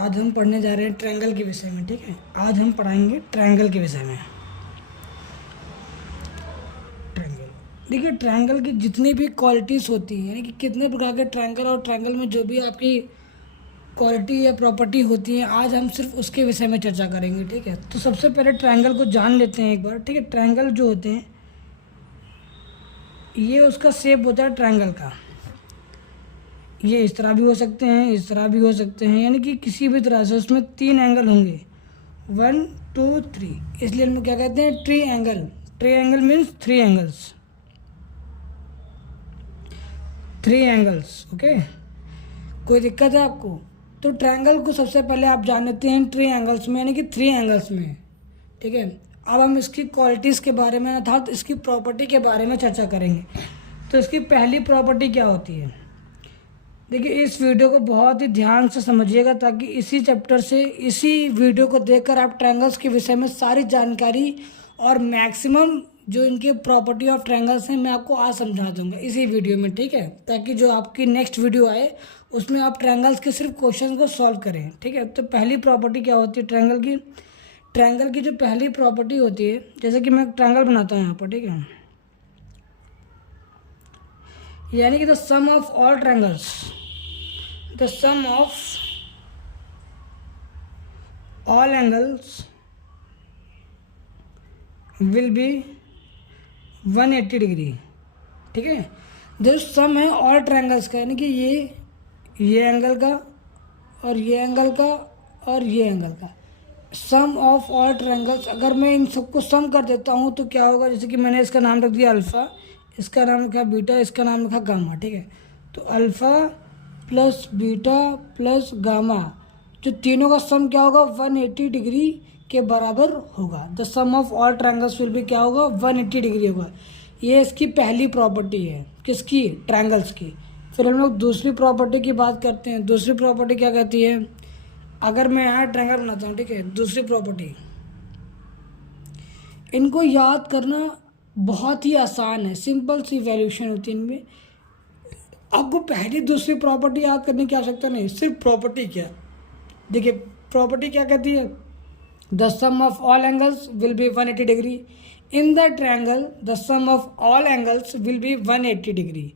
आज हम पढ़ने जा रहे हैं ट्रायंगल के विषय में। ठीक है, आज हम पढ़ाएंगे ट्रायंगल के विषय में। ट्रायंगल, देखिए ट्रायंगल की जितनी भी क्वालिटीज़ होती हैं, यानी कि कितने प्रकार के ट्रायंगल और ट्रायंगल में जो भी आपकी क्वालिटी या प्रॉपर्टी होती है, आज हम सिर्फ उसके विषय में चर्चा करेंगे। ठीक है, तो सबसे पहले ट्रायंगल को जान लेते हैं एक बार। ठीक है, ट्रायंगल जो होते हैं, ये उसका शेप होता है ट्रायंगल का। ये इस तरह भी हो सकते हैं, इस तरह भी हो सकते हैं, यानी कि किसी भी तरह से उसमें 3 एंगल होंगे, 1 2 3। इसलिए हम क्या कहते हैं, tree angle. Tree angle means 3 angles, 3 angles. Okay, कोई दिक्कत है आपको? तो ट्रायंगल को सबसे पहले आप जान लेते हैं ट्री एंगल्स में, यानी कि 3 एंगल्स में। ठीक है, अब हम इसकी क्वालिटीज़ के बारे में अर्थात इसकी प्रॉपर्टी के बारे में चर्चा करेंगे। तो इसकी पहली प्रॉपर्टी क्या होती है? देखिए, इस वीडियो को बहुत ही ध्यान से समझिएगा, ताकि इसी चैप्टर से, इसी वीडियो को देखकर आप ट्रायंगल्स के विषय में सारी जानकारी और मैक्सिमम जो इनके प्रॉपर्टी ऑफ ट्रायंगल्स हैं, मैं आपको आज समझा दूंगा इसी वीडियो में। ठीक है, ताकि जो आपकी नेक्स्ट वीडियो आए उसमें आप ट्रायंगल्स के सिर्फ क्वेश्चन को सॉल्व करें। ठीक है, तो पहली प्रॉपर्टी क्या होती है ट्रायंगल की? ट्रायंगल की जो पहली प्रॉपर्टी होती है, जैसे कि मैं ट्रायंगल बनाता हूँ यहाँ पर। ठीक है, यानी कि the sum of all triangles, the sum of all angles will be 180 degree. ठीक है, जो सम है ऑल ट्रायंगल्स का, यानी कि ये एंगल का और ये एंगल का और ये एंगल का सम ऑफ ऑल ट्रायंगल्स। अगर मैं इन सबको सम कर देता हूँ तो क्या होगा? जैसे कि मैंने इसका नाम रख दिया अल्फ़ा, इसका नाम रखा बीटा, इसका नाम रखा गामा। ठीक है, तो alpha plus beta plus gamma, जो तीनों का सम क्या होगा? 180 डिग्री के बराबर होगा। The sum of all triangles will भी क्या होगा? 180 डिग्री होगा। ये इसकी पहली प्रॉपर्टी है, किसकी? ट्रायंगल्स की। फिर हम लोग दूसरी प्रॉपर्टी की बात करते हैं। दूसरी प्रॉपर्टी क्या कहती है? अगर मैं यहाँ ट्रायंगल बनाता हूँ, ठीक है, दूसरी प्रॉपर्टी, इनको याद करना बहुत ही आसान है, सिंपल सी वैल्यूशन होती है इनमें। आपको पहली दूसरी प्रॉपर्टी याद करने की आवश्यकता नहीं, सिर्फ प्रॉपर्टी क्या। देखिए, प्रॉपर्टी क्या कहती है? The sum of all angles will be 180 degree in the triangle, the sum of all angles will be 180 degree.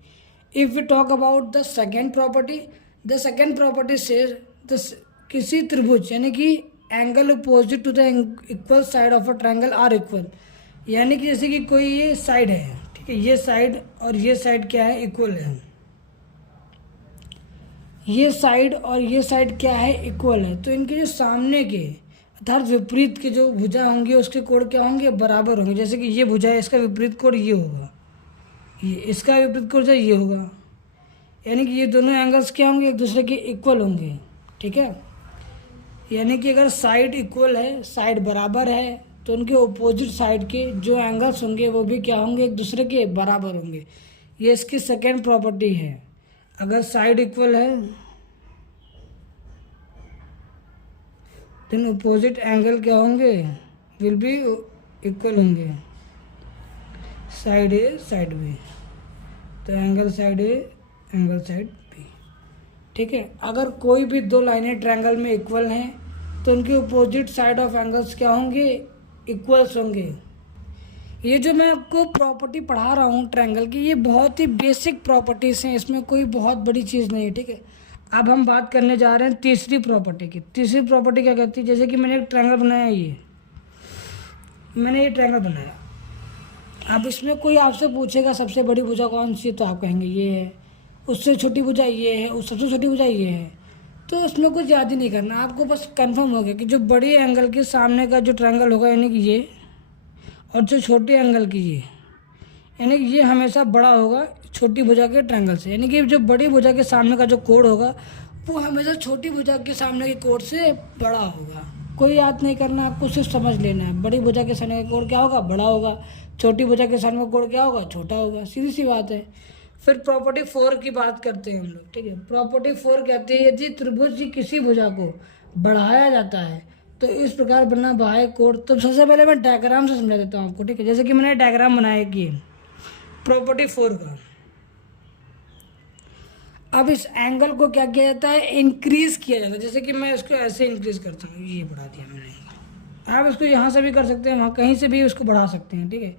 If we talk about the second property, the second property से किसी त्रिभुज, यानी कि angle opposite to the equal side of a triangle are equal, यानी कि जैसे कि कोई ये साइड है, ठीक है, ये साइड और ये साइड क्या है? इक्वल है। ये साइड और ये साइड क्या है? इक्वल है। तो इनके जो सामने के अर्थात विपरीत के जो भुजा होंगे, उसके कोण क्या होंगे? बराबर होंगे। जैसे कि ये भुजा है, इसका विपरीत कोण ये होगा, ये इसका विपरीत कोण जो ये होगा, यानी कि ये दोनों एंगल्स क्या होंगे? एक दूसरे के इक्वल होंगे। ठीक है, यानी कि अगर साइड इक्वल है, साइड बराबर है, तो उनके अपोजिट साइड के जो एंगल्स होंगे वो भी क्या होंगे? एक दूसरे के बराबर होंगे। ये इसकी सेकेंड प्रॉपर्टी है। अगर साइड इक्वल है देन अपोजिट एंगल क्या होंगे? विल बी इक्वल होंगे। साइड ए साइड बी, तो angle side A angle side B. ठीक है, अगर कोई भी दो लाइनें ट्रायंगल में इक्वल हैं तो उनके अपोजिट साइड ऑफ एंगल्स क्या होंगे? इक्वल्स होंगे। ये जो मैं आपको प्रॉपर्टी पढ़ा रहा हूँ ट्रायंगल की, ये बहुत ही बेसिक प्रॉपर्टीज़ हैं, इसमें कोई बहुत बड़ी चीज़ नहीं है। ठीक है, अब हम बात करने जा रहे हैं तीसरी प्रॉपर्टी की। तीसरी प्रॉपर्टी क्या कहती है? जैसे कि मैंने एक ट्रायंगल बनाया, मैंने ये ट्रायंगल बनाया। अब इसमें कोई आपसे पूछेगा सबसे बड़ी भुजा कौन सी है, तो आप कहेंगे ये है। उससे छोटी भुजा ये है, उस सबसे छोटी भुजा ये है। तो इसमें कुछ याद ही नहीं करना, आपको बस कंफर्म हो गया कि जो बड़ी एंगल के सामने का जो ट्रायंगल होगा, यानी कि ये, और जो छोटे एंगल की ये, यानी कि ये हमेशा बड़ा होगा छोटी भुजा के ट्रायंगल से। यानी कि जो बड़ी भुजा के सामने का जो कोण होगा वो हमेशा छोटी भुजा के सामने के कोण से बड़ा होगा। कोई याद नहीं करना, आपको सिर्फ समझ लेना है। बड़ी भुजा के सामने का कोण क्या होगा? बड़ा होगा। छोटी भुजा के सामने का कोण क्या होगा? छोटा होगा। सीधी सी बात है। फिर प्रॉपर्टी 4 की बात करते हैं हम लोग। ठीक है, प्रॉपर्टी 4 कहती है यदि त्रिभुज की किसी भुजा को बढ़ाया जाता है तो इस प्रकार बनना बाह्य कोण। तो सबसे पहले मैं डायग्राम से समझा देता हूँ आपको। ठीक है, जैसे कि मैंने डायग्राम बनाया कि प्रॉपर्टी 4 का, अब इस एंगल को क्या किया जाता है, इंक्रीज किया जाता है। जैसे कि मैं इसको ऐसे इंक्रीज करता हूँ, ये बढ़ा दिया मैंने। आप इसको यहाँ से भी कर सकते हैं, वहाँ कहीं से भी उसको बढ़ा सकते हैं, ठीक है।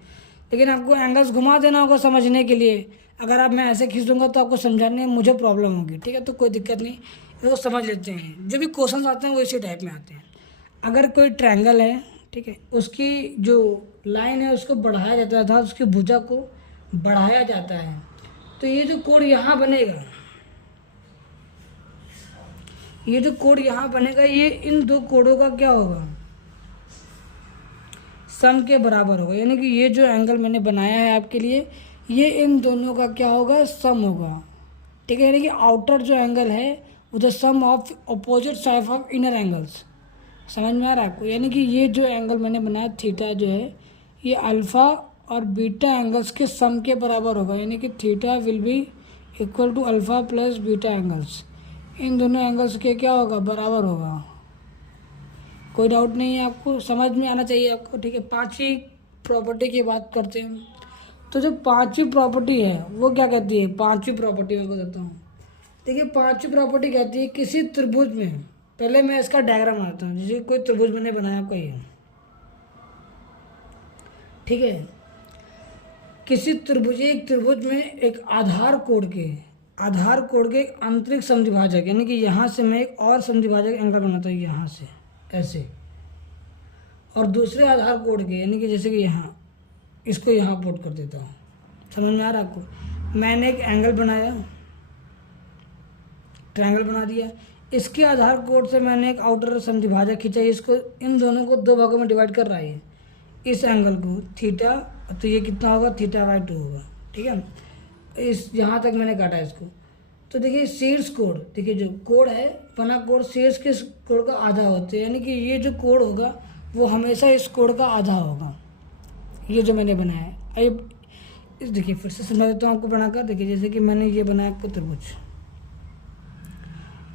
लेकिन आपको एंगल्स घुमा देना होगा समझने के लिए। अगर आप मैं ऐसे खींच दूंगा तो आपको समझाने में मुझे प्रॉब्लम होगी, ठीक है। तो कोई दिक्कत नहीं, वो समझ लेते हैं। जो भी क्वेश्चन आते हैं वो इसी टाइप में आते हैं। अगर कोई ट्रायंगल है, ठीक है, उसकी जो लाइन है उसको बढ़ाया जाता था, उसकी भुजा को बढ़ाया जाता है। तो ये जो कोण यहाँ बनेगा, ये जो कोण यहाँ बनेगा, ये इन दो कोणों का क्या होगा, सम के बराबर होगा। यानी कि ये जो एंगल मैंने बनाया है आपके लिए, ये इन दोनों का क्या होगा, सम होगा, ठीक है। यानी कि आउटर जो एंगल है वो the sum of opposite side of inner angles. समझ में आ रहा है आपको। यानी कि ये जो एंगल मैंने बनाया थीटा जो है, ये अल्फ़ा और बीटा एंगल्स के सम के बराबर होगा। यानी कि theta will be equal to alpha plus beta angles. इन दोनों एंगल्स के क्या होगा, बराबर होगा। कोई डाउट नहीं है, आपको समझ में आना चाहिए आपको, ठीक है। पांचवी प्रॉपर्टी की बात करते हैं। तो जो पांचवी प्रॉपर्टी है वो क्या कहती है, पांचवी प्रॉपर्टी मैं बताता हूँ। देखिए पांचवी प्रॉपर्टी कहती है किसी त्रिभुज में, पहले मैं इसका डायग्राम बनाता हूँ। जैसे कोई त्रिभुज मैंने बनाया कोई, ठीक है। किसी त्रिभुज, एक त्रिभुज में एक आधार कोण के आंतरिक समद्विभाजक, यानी कि यहाँ से मैं एक और समद्विभाजक एंगल बनाता हूँ यहाँ से ऐसे, और दूसरे आधार कोण के, यानी कि जैसे कि यहाँ, इसको यहाँ पुट कर देता हूँ। समझ में आ रहा है आपको। मैंने एक एंगल बनाया, ट्रायंगल बना दिया, इसके आधार कोण से मैंने एक आउटर समद्विभाजक खींचा। इसको, इन दोनों को दो भागों में डिवाइड कर रहा है, इस एंगल को थीटा, तो ये कितना होगा, θ/2 होगा, ठीक है। इस यहाँ तक मैंने काटा इसको। तो देखिए शीर्ष कोण, देखिए जो कोण है बना कोण शीर्ष के कोण का आधा होते हैं। यानी कि ये जो कोण होगा वो हमेशा इस कोण का आधा होगा, ये जो मैंने बनाया है। अब इस देखिए फिर से समझा देता हूँ आपको बनाकर। देखिए जैसे कि मैंने ये बनाया आपको त्रिभुज,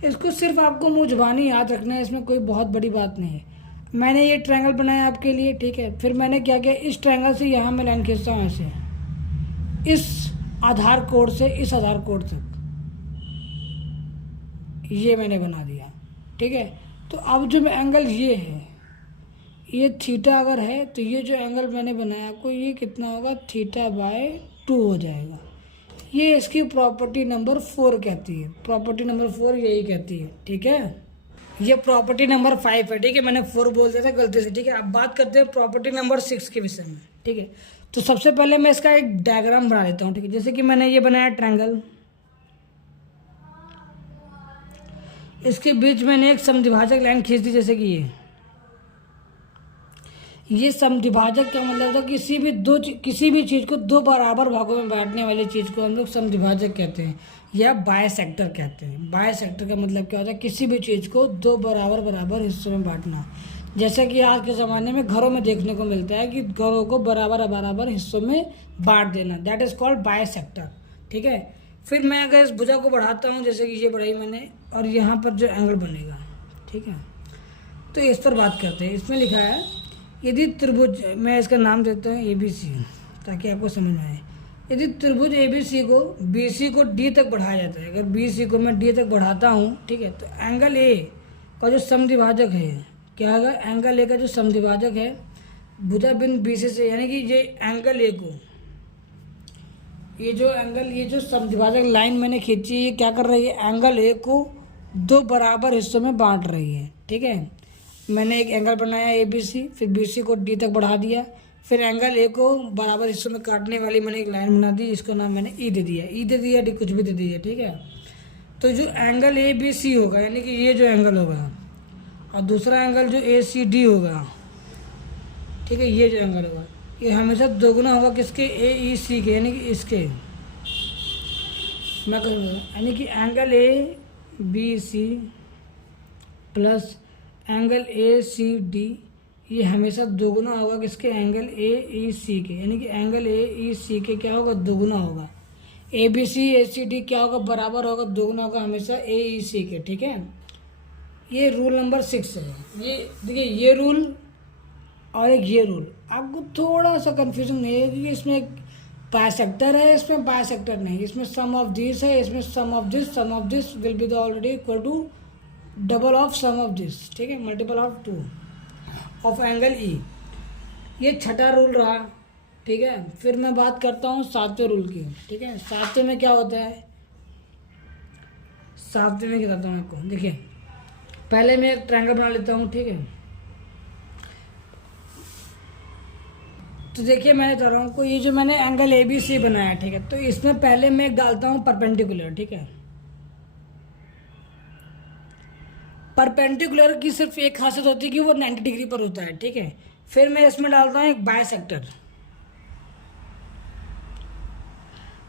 इसको सिर्फ आपको मुँह जुबानी याद रखना है, इसमें कोई बहुत बड़ी बात नहीं है। मैंने ये ट्रायंगल बनाया आपके लिए, ठीक है। फिर मैंने क्या किया, इस ट्रायंगल से यहाँ मैं लाइन खींचता हूँ ऐसे, इस आधार कोण से इस आधार कोण तक, ये मैंने बना दिया, ठीक है। तो अब जो एंगल ये है, ये थीटा अगर है तो ये जो एंगल मैंने बनाया आपको, ये कितना होगा, θ/2 हो जाएगा। ये इसकी प्रॉपर्टी नंबर 4 कहती है। प्रॉपर्टी नंबर 4 यही कहती है, ठीक है। ये प्रॉपर्टी नंबर 5 है, ठीक है। मैंने 4 बोल दिया था गलती से, ठीक है। अब बात करते हैं प्रॉपर्टी नंबर 6 के विषय में, ठीक है। तो सबसे पहले मैं इसका एक डायग्राम बना लेता हूँ, ठीक है। जैसे कि मैंने ये बनाया ट्रायंगल, इसके बीच मैंने एक समद्विभाजक लाइन खींच दी, जैसे कि ये समद्विभाजक का मतलब था किसी भी चीज़ को दो बराबर भागों में बांटने वाली चीज़ को हम लोग समद्विभाजक कहते हैं या बायसेक्टर कहते हैं। बायसेक्टर का मतलब क्या होता है, किसी भी चीज़ को दो बराबर हिस्सों में बांटना। जैसे कि आज के ज़माने में घरों में देखने को मिलता है कि घरों को बराबर हिस्सों में बांट देना, दैट इज़ कॉल्ड बायसेक्टर, ठीक है। फिर मैं अगर इस भुजा को बढ़ाता हूँ, जैसे कि ये बढ़ाई मैंने, और यहाँ पर जो एंगल बनेगा, ठीक है। तो इस पर बात करते हैं। इसमें लिखा है यदि त्रिभुज, मैं इसका नाम देता हूँ ABC ताकि आपको समझ में आए। यदि त्रिभुज ABC को BC को D तक बढ़ाया जाता है, अगर BC को मैं D तक बढ़ाता हूँ, ठीक है, तो एंगल A का जो समद्विभाजक है, क्या होगा, एंगल A का जो समद्विभाजक है भुजा बिंदु BC से, यानी कि ये एंगल A को, ये जो समद्विभाजक लाइन मैंने खींची है, ये क्या कर रही है, एंगल A को दो बराबर हिस्सों में बांट रही है, ठीक है। मैंने एक एंगल बनाया ABC, फिर BC को D तक बढ़ा दिया, फिर एंगल A को बराबर हिस्सों में काटने वाली मैंने एक लाइन बना दी, इसको नाम मैंने E दे दिया, D कुछ भी दे दिया, ठीक है। तो जो एंगल ABC होगा, यानी कि ये जो एंगल होगा, और दूसरा एंगल जो ACD होगा, ठीक है, ये जो एंगल होगा, ये हमेशा दोगुना होगा किसके, AEC के, यानी कि इसके। मैं कहूँगा यानी कि angle ABC plus angle ACD, ये हमेशा दोगुना होगा किसके, एंगल AEC के, यानी कि एंगल AEC के क्या होगा, दोगुना होगा। ABC ACD क्या होगा, बराबर होगा, दोगुना होगा हमेशा AEC के, ठीक है। ये रूल नंबर 6 है। ये देखिए, ये रूल और एक ये रूल, आपको थोड़ा सा कन्फ्यूजन नहीं है क्योंकि इसमें एक बाइसेक्टर है, इसमें बाइसेक्टर नहीं, इसमें सम ऑफ दिस है, इसमें sum of this will be the already equal to double of sum of this, ठीक है, multiple of 2 of angle E. ये छठा रूल रहा, ठीक है। फिर मैं बात करता हूँ सातवें रूल की, ठीक है। सातवें में क्या होता है, सातवें में क्या करता हूँ आपको, देखिए पहले मैं एक ट्रायंगल बना लेता हूँ, ठीक है। तो देखिए मैं बता रहा हूँ कोई, ये जो मैंने एंगल ए बी सी बनाया, ठीक है, तो इसमें पहले मैं डालता हूँ परपेंडिकुलर, ठीक है। परपेंडिकुलर की सिर्फ एक खासियत होती है कि वो 90 डिग्री पर होता है, ठीक है। फिर मैं इसमें डालता हूँ एक बाइसेक्टर।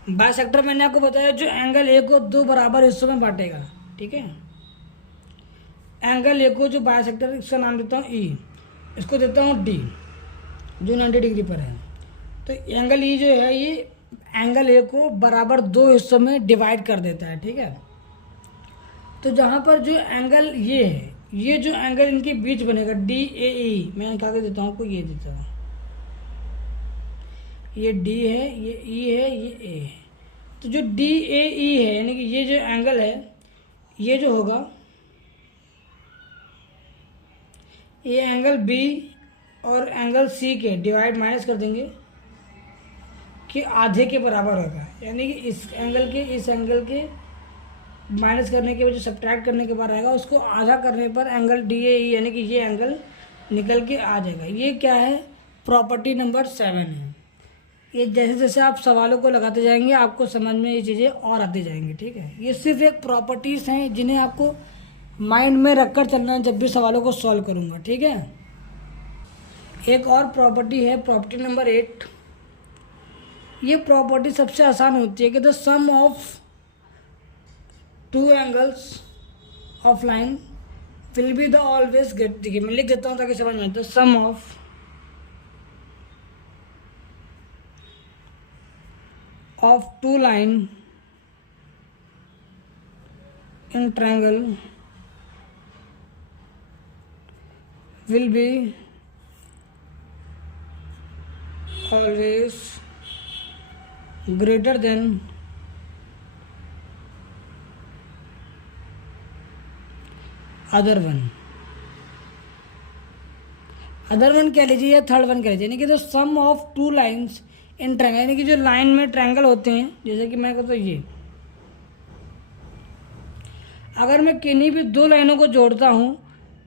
बाइसेक्टर मैंने आपको बताया जो एंगल ए को दो बराबर हिस्सों में बांटेगा, ठीक है। एंगल ए को जो बाइसेक्टर, इसका नाम देता हूँ ई, इसको देता हूँ डी, जो 90 डिग्री पर है। तो एंगल ई जो है ये एंगल ए को बराबर दो हिस्सों में डिवाइड कर देता है, ठीक है। तो जहाँ पर जो एंगल ये है, ये जो एंगल इनके बीच बनेगा डी ए ई, मैं निकाल के देता हूँ आपको, ये देता हूँ, ये डी है, ये ई है, ये ए है। तो जो डी ए ई है यानी कि ये जो एंगल है, ये जो होगा ये एंगल बी और एंगल सी के डिवाइड माइनस कर देंगे कि आधे के बराबर होगा, यानी कि इस एंगल के माइनस करने के बाद जो सब्ट्रैक्ट करने के बाद आएगा उसको आधा करने पर एंगल डी ए ई यानी कि ये एंगल निकल के आ जाएगा। ये क्या है, प्रॉपर्टी नंबर 7 है। ये जैसे जैसे आप सवालों को लगाते जाएंगे आपको समझ में ये चीज़ें और आती जाएंगी, ठीक है। ये सिर्फ एक प्रॉपर्टीज़ हैं जिन्हें आपको माइंड में रखकर चलना है जब भी सवालों को सॉल्व करूँगा, ठीक है। एक और प्रॉपर्टी है, प्रॉपर्टी नंबर 8। ये प्रॉपर्टी सबसे आसान होती है कि the sum of two angles of line will be the always greater, देखिए मैं लिख देता हूँ ताकि समझ में आए। The sum of two line in triangle will be always greater than other one. Other one कह लीजिए या थर्ड वन कह लीजिए, यानी कि जो sum of two lines in triangle, यानी कि जो लाइन में ट्रायंगल होते हैं, जैसे कि मैं कहता हूँ ये, अगर मैं किन्हीं भी दो लाइनों को जोड़ता हूँ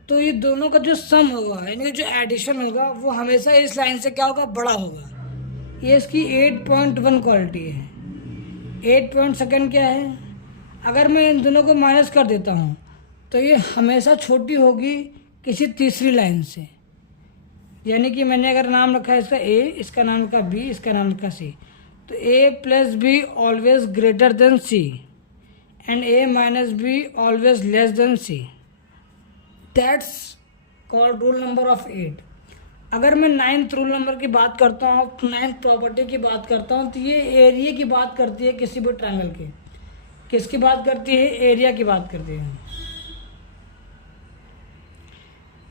तो ये दोनों का जो सम होगा यानी कि जो एडिशन होगा वो हमेशा इस लाइन से क्या होगा, बड़ा होगा। ये इसकी 8.1 क्वालिटी है। 8.2 क्या है, अगर मैं इन दोनों को माइनस कर देता हूँ तो ये हमेशा छोटी होगी किसी तीसरी लाइन से। यानी कि मैंने अगर नाम रखा है इसका ए, इसका नाम रखा बी, इसका नाम रखा सी, तो A plus B always greater than C and A minus B always less than C. That's called rule number of 8। अगर मैं 9th रूल नंबर की बात करता हूँ, 9th प्रॉपर्टी की बात करता हूँ, तो ये एरिया की बात करती है किसी भी ट्रायंगल के। किसकी बात करती है, एरिया की बात करती है।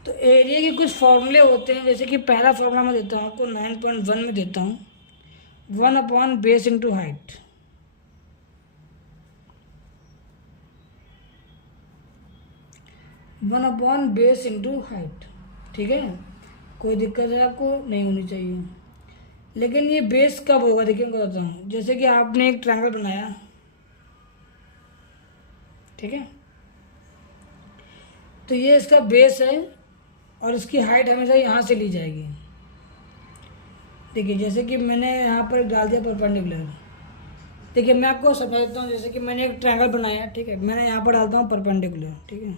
तो एरिया के कुछ फॉर्मूले होते हैं, जैसे कि पहला फॉर्मूला मैं देता हूँ आपको 9.1 में देता हूँ, 1 base into height. Base into height, ठीक है। कोई दिक्कत है आपको, नहीं होनी चाहिए। लेकिन ये बेस कब होगा, देखिए मैं बताता हूँ। जैसे कि आपने एक ट्रायंगल बनाया, ठीक है, तो ये इसका बेस है और इसकी हाइट हमेशा यहाँ से ली जाएगी। देखिए जैसे कि मैंने यहाँ पर डाल दिया परपेंडिकुलर। देखिए मैं आपको समझा देता हूँ, जैसे कि मैंने एक ट्रायंगल बनाया, ठीक है, मैंने यहाँ पर डालता हूँ परपेंडिकुलर, ठीक है।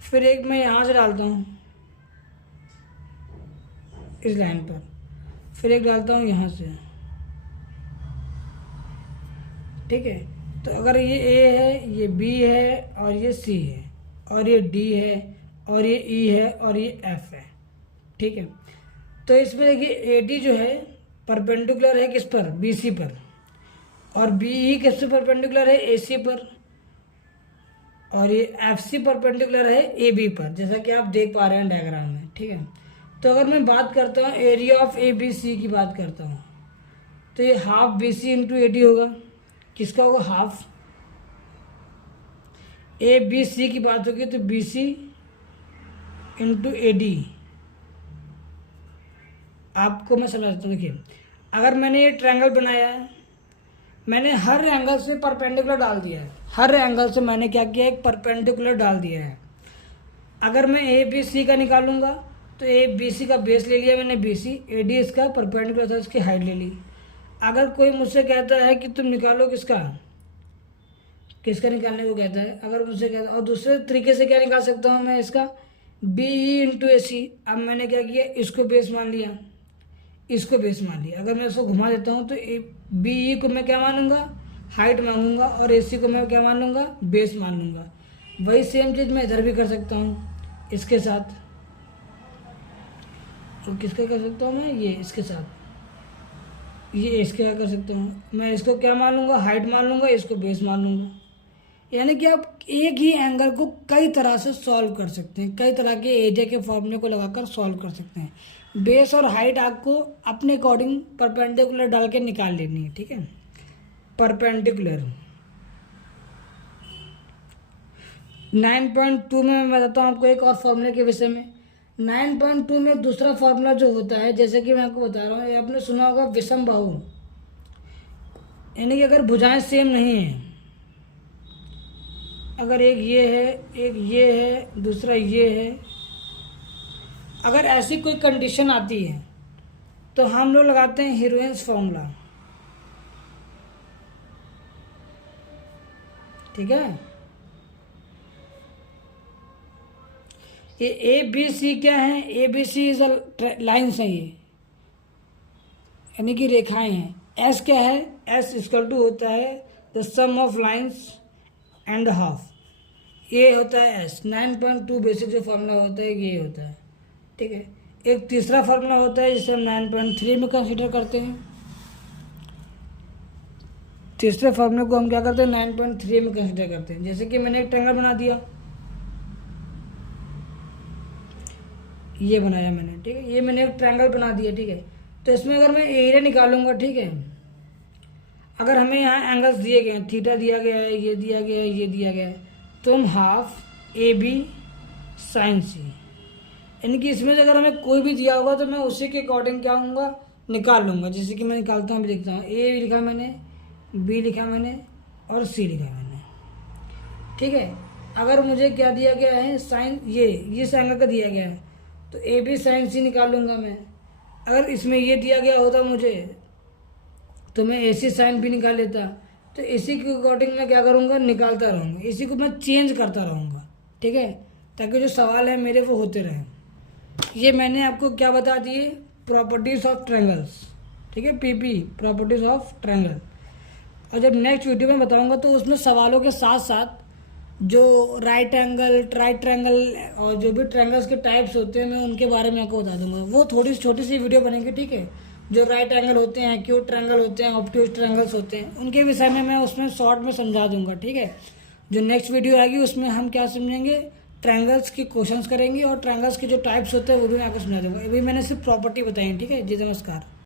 फिर एक मैं यहाँ से डालता हूँ इस लाइन पर, फिर एक डालता हूँ यहाँ से, ठीक है। तो अगर ये ए है, ये बी है और ये सी है और ये डी है और ये ई है और ये एफ है, ठीक है। तो इसमें देखिए ए डी जो है परपेंडिकुलर है किस पर, बी सी पर, और बी ई किस पर परपेंडिकुलर है, ए सी पर, और ये एफ सी परपेंडिकुलर है ए बी पर, जैसा कि आप देख पा रहे हैं डायग्राम में, ठीक है। तो अगर मैं बात करता हूँ area of A B C की बात करता हूँ, तो ये half B C into A D होगा। किसका होगा? हाफ ए बी सी की बात होगी तो B C into A D. आपको मैं समझाता हूँ। देखिए, अगर मैंने ये ट्रायंगल बनाया है, मैंने हर एंगल से परपेंडिकुलर डाल दिया है। हर एंगल से मैंने क्या किया? एक परपेंडिकुलर डाल दिया है। अगर मैं ए बी सी का निकालूंगा तो ए बी सी का बेस ले लिया मैंने बी सी, ए डी इसका परपेंडिकुलर था, इसकी हाइट ले ली। अगर कोई मुझसे कहता है कि तुम निकालो किसका निकालने को कहता है, अगर मुझसे कहता है, और दूसरे तरीके से क्या निकाल सकता हूँ मैं इसका? बी ई इंटू ए सी। अब मैंने क्या किया? इसको बेस मान लिया, इसको बेस मान लिया। अगर मैं इसको घुमा देता हूँ तो बी ई को मैं क्या मानूंगा? हाइट मांगूंगा, और ए सी को मैं क्या मान लूँगा? बेस मान लूँगा। वही सेम चीज़ मैं इधर भी कर सकता हूँ इसके साथ। और किसका कर सकता हूँ मैं? ये इसके साथ, ये इसके क्या कर सकता हूँ मैं? इसको क्या मान लूँगा? हाइट मान लूँगा, इसको बेस मान लूँगा। यानी कि आप एक ही एंगल को कई तरह से सॉल्व कर सकते हैं, कई तरह के एरिया के फॉर्मूले को लगाकर सॉल्व कर सकते हैं। बेस और हाइट आपको अपने अकॉर्डिंग परपेंडिकुलर डाल के निकाल लेनी है, ठीक है? परपेंडिकुलर 9.2 में मैं बताता हूँ आपको एक और फॉर्मूले के विषय में। 9.2 में दूसरा फॉर्मूला जो होता है, जैसे कि मैं आपको बता रहा हूँ, ये आपने सुना होगा विषम बाहु। यानी कि अगर भुजाएं सेम नहीं है, अगर एक ये है, एक ये है, दूसरा ये है, अगर ऐसी कोई कंडीशन आती है तो हम लोग लगाते हैं हीरोइंस फॉर्मूला, ठीक है? ये ए बी सी क्या है? A B C is lines हैं ये, यानी कि रेखाएं हैं। एस क्या है? एस इक्वल टू होता है the sum of lines and half, ये होता है एस। 9.2 बेसिक जो फार्मूला होता है ये होता है, ठीक है? एक तीसरा फार्मूला होता है जिसे हम 9.3 में कंसीडर करते हैं। तीसरे फार्मूले को हम क्या करते हैं? 9.3 में कंसीडर करते हैं। जैसे कि मैंने एक ट्रायंगल बना दिया, ये बनाया मैंने, ठीक है? ये मैंने एक ट्रायंगल बना दिया, ठीक है? तो इसमें अगर मैं एरिया निकालूंगा, ठीक है, अगर हमें यहाँ एंगल्स दिए गए हैं, थीटा दिया गया है, ये दिया गया है, ये दिया गया है, तो हम हाफ ए बी साइन सी, यानी कि इसमें से अगर हमें कोई भी दिया होगा तो मैं उसी के अकॉर्डिंग क्या होऊंगा? निकाल लूँगा। जैसे कि मैं निकालता हूँ, अभी देखता हूँ, ए लिखा मैंने, बी लिखा मैंने, और सी लिखा मैंने, ठीक है? अगर मुझे क्या दिया गया है? साइन, ये इस एंगल का दिया गया है, तो ए बी साइन सी निकाल लूँगा मैं। अगर इसमें ये दिया गया होता मुझे तो मैं ए सी साइन भी निकाल लेता। तो इसी के अकॉर्डिंग मैं क्या करूँगा? निकालता रहूँगा, इसी को मैं चेंज करता रहूँगा, ठीक है? ताकि जो सवाल है मेरे वो होते रहें। ये मैंने आपको क्या बता दिए? प्रॉपर्टीज़ ऑफ ट्रायंगल्स, ठीक है? PP, properties of triangle. और जब नेक्स्ट वीडियो में बताऊँगा तो उसमें सवालों के साथ साथ जो राइट ट्रायंगल और जो भी ट्रायंगल्स के टाइप्स होते हैं मैं उनके बारे में आपको बता दूंगा। वो थोड़ी छोटी सी वीडियो बनेगी, ठीक है? जो राइट एंगल होते हैं, एक्यूट ट्रायंगल होते हैं, ऑब्ट्यूज ट्रायंगल्स होते हैं, उनके विषय में मैं उसमें शॉर्ट में समझा दूंगा, ठीक है? जो नेक्स्ट वीडियो आएगी उसमें हम क्या समझेंगे? ट्रायंगल्स की क्वेश्चंस करेंगे और ट्रायंगल्स के जो टाइप्स होते हैं वो भी मैं आपको समझा दूंगा। अभी मैंने सिर्फ प्रॉपर्टी बताई, ठीक है जी? नमस्कार।